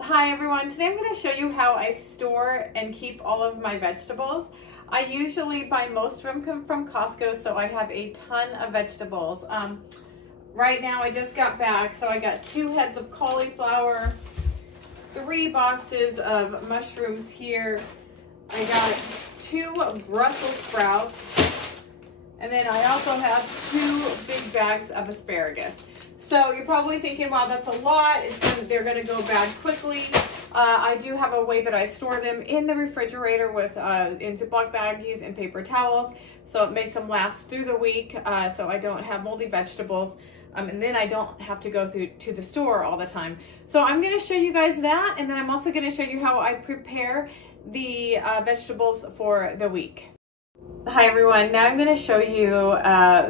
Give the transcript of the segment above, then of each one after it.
Hi everyone, today I'm going to show you how I store and keep all of my vegetables. I usually buy most of them from Costco, so I have a ton of vegetables. Right now I just got back, so I got 2 heads of cauliflower, 3 boxes of mushrooms here. I got 2 Brussels sprouts, and then I also have 2 big bags of asparagus. So you're probably thinking, wow, that's a lot. They're going to go bad quickly. I do have a way that I store them in the refrigerator with in Ziploc baggies and paper towels, so it makes them last through the week, so I don't have moldy vegetables, and then I don't have to go to the store all the time. So I'm going to show you guys that, and then I'm also going to show you how I prepare the vegetables for the week. Hi everyone, now I'm going to show you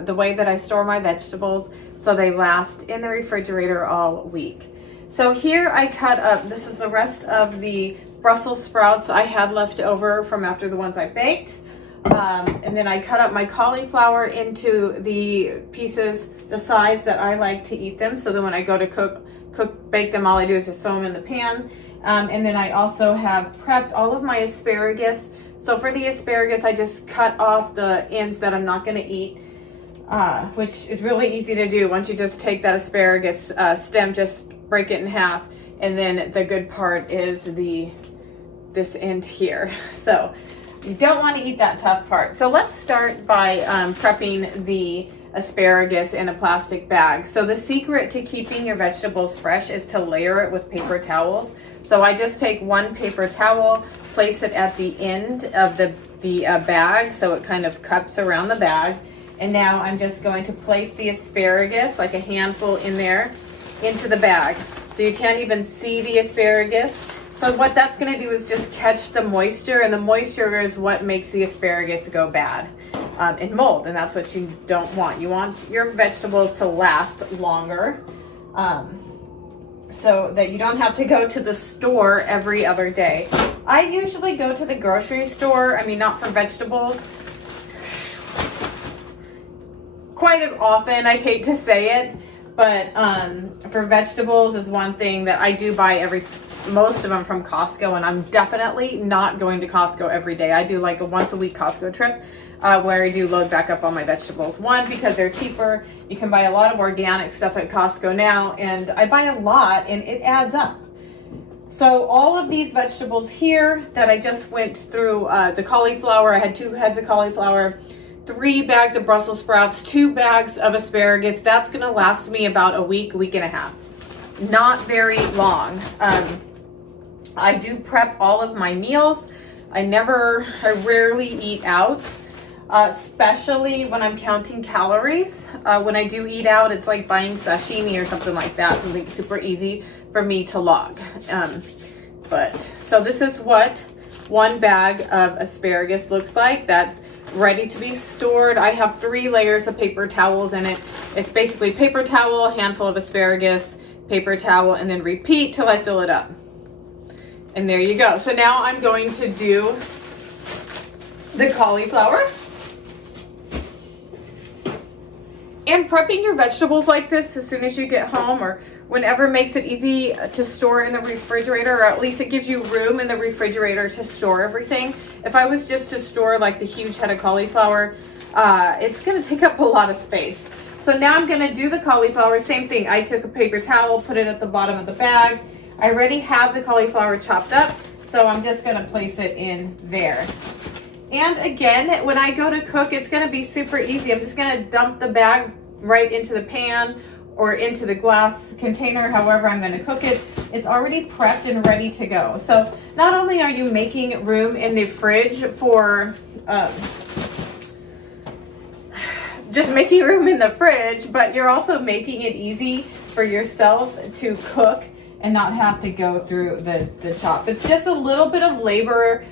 the way that I store my vegetables so they last in the refrigerator all week. So here I cut up, this is the rest of the Brussels sprouts I had left over from after the ones I baked. And then I cut up my cauliflower into the pieces, the size that I like to eat them. So then when I go to bake them, all I do is just throw them in the pan. And then I also have prepped all of my asparagus. So for the asparagus, I just cut off the ends that I'm not going to eat, which is really easy to do. Once you just take that asparagus stem, just break it in half, and then the good part is this end here. So you don't want to eat that tough part. So let's start by prepping the asparagus in a plastic bag. So the secret to keeping your vegetables fresh is to layer it with paper towels. So I just take 1 paper towel, place it at the end of the bag so it kind of cups around the bag. And now I'm just going to place the asparagus, like a handful in there, into the bag. So you can't even see the asparagus. So what that's going to do is just catch the moisture, and the moisture is what makes the asparagus go bad and mold, and that's what you don't want. You want your vegetables to last longer, so that you don't have to go to the store every other day. I usually go to the grocery store, not for vegetables, quite often. I hate to say it, but for vegetables is one thing that I do buy most of them from Costco, and I'm definitely not going to Costco every day. I do like a once a week Costco trip where I do load back up on my vegetables. One, because they're cheaper. You can buy a lot of organic stuff at Costco now, and I buy a lot and it adds up. So all of these vegetables here that I just went through, the cauliflower, I had 2 heads of cauliflower, 3 bags of Brussels sprouts, 2 bags of asparagus. That's gonna last me about a week and a half. Not very long. I do prep all of my meals. I rarely eat out, especially when I'm counting calories. When I do eat out, it's like buying sashimi or something like that, something super easy for me to log. So this is what 1 bag of asparagus looks like. That's ready to be stored. I have 3 layers of paper towels in it. It's basically paper towel, a handful of asparagus, paper towel, and then repeat till I fill it up. And there you go. So now I'm going to do the cauliflower. And prepping your vegetables like this as soon as you get home or whenever makes it easy to store in the refrigerator, or at least it gives you room in the refrigerator to store everything. If I was just to store like the huge head of cauliflower, it's going to take up a lot of space. So now I'm going to do the cauliflower. Same thing. I took a paper towel, put it at the bottom of the bag. I already have the cauliflower chopped up, so I'm just going to place it in there. And again, when I go to cook, it's going to be super easy. I'm just going to dump the bag right into the pan or into the glass container, however I'm going to cook it. It's already prepped and ready to go. So not only are you making room in the fridge for just making room in the fridge, but you're also making it easy for yourself to cook and not have to go through the chop. It's just a little bit of labor,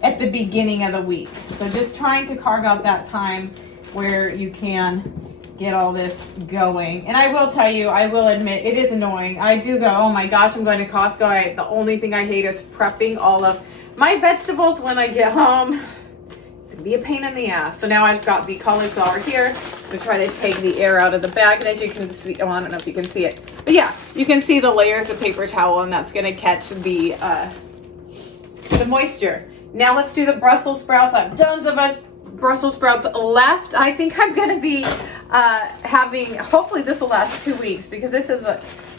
at the beginning of the week. So just trying to carve out that time where you can get all this going. And I will tell you, I will admit, it is annoying. I do go, oh my gosh, I'm going to Costco. The only thing I hate is prepping all of my vegetables when I get home. It can be a pain in the ass. So now I've got the cauliflower here. to try to take the air out of the bag. And as you can see, oh, I don't know if you can see it, but yeah, you can see the layers of paper towel, and that's gonna catch the moisture. Now let's do the Brussels sprouts. I have tons of Brussels sprouts left. I think I'm gonna be having, hopefully this will last 2 weeks, because this is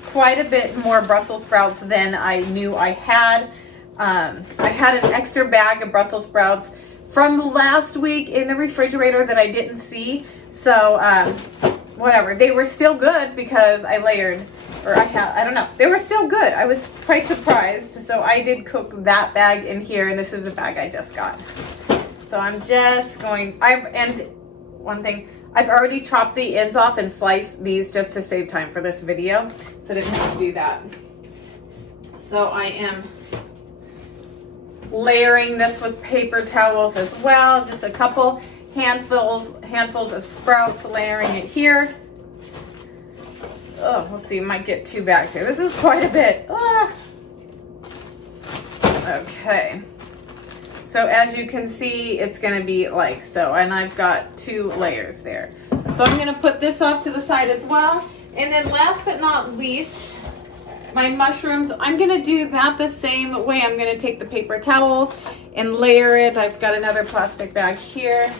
quite a bit more Brussels sprouts than I knew I had. I had an extra bag of Brussels sprouts from last week in the refrigerator that I didn't see. So whatever, they were still good because I layered, or I don't know, they were still good. I was quite surprised. So I did cook that bag in here, and this is the bag I just got. So I'm just going, and one thing, I've already chopped the ends off and sliced these just to save time for this video. So I didn't have to do that. So I am layering this with paper towels as well. Just a couple handfuls of sprouts, layering it here. Oh, let's see, might get 2 bags here. This is quite a bit. Okay. So as you can see, it's gonna be like so, and I've got 2 layers there. So I'm gonna put this off to the side as well. And then last but not least, my mushrooms, I'm gonna do that the same way. I'm gonna take the paper towels and layer it. I've got another plastic bag here.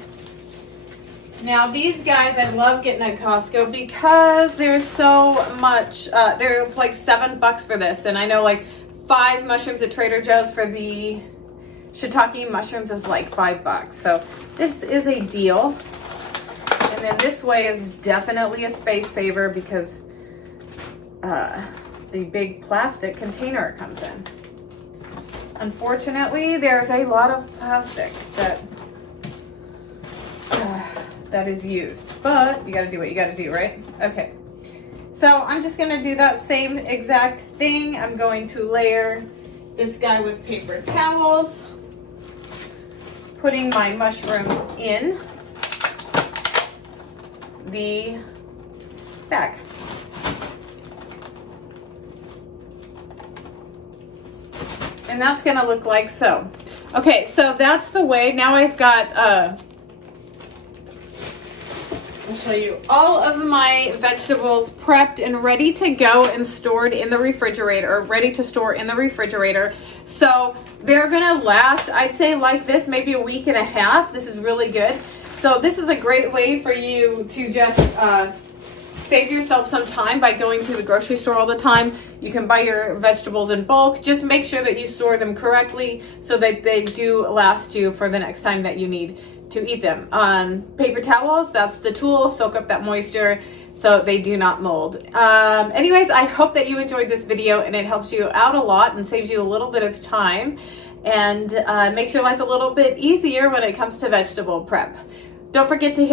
Now these guys I love getting at Costco because there's so much, there's like $7 for this. And I know like 5 mushrooms at Trader Joe's for the shiitake mushrooms is like $5. So this is a deal. And then this way is definitely a space saver because the big plastic container it comes in. Unfortunately, there's a lot of plastic that that is used, but you got to do what you got to do, right? Okay. So I'm just going to do that same exact thing. I'm going to layer this guy with paper towels, putting my mushrooms in the bag. And that's gonna look like so. Okay, so that's the way. Now I've got, I'll show you all of my vegetables prepped and ready to go and stored in the refrigerator, or ready to store in the refrigerator. So they're gonna last, I'd say like this, maybe a week and a half. This is really good. So this is a great way for you to just save yourself some time by going to the grocery store all the time. You can buy your vegetables in bulk. Just make sure that you store them correctly so that they do last you for the next time that you need to eat them. Paper towels, that's the tool. Soak up that moisture so they do not mold. Anyways, I hope that you enjoyed this video and it helps you out a lot and saves you a little bit of time and makes your life a little bit easier when it comes to vegetable prep. Don't forget to hit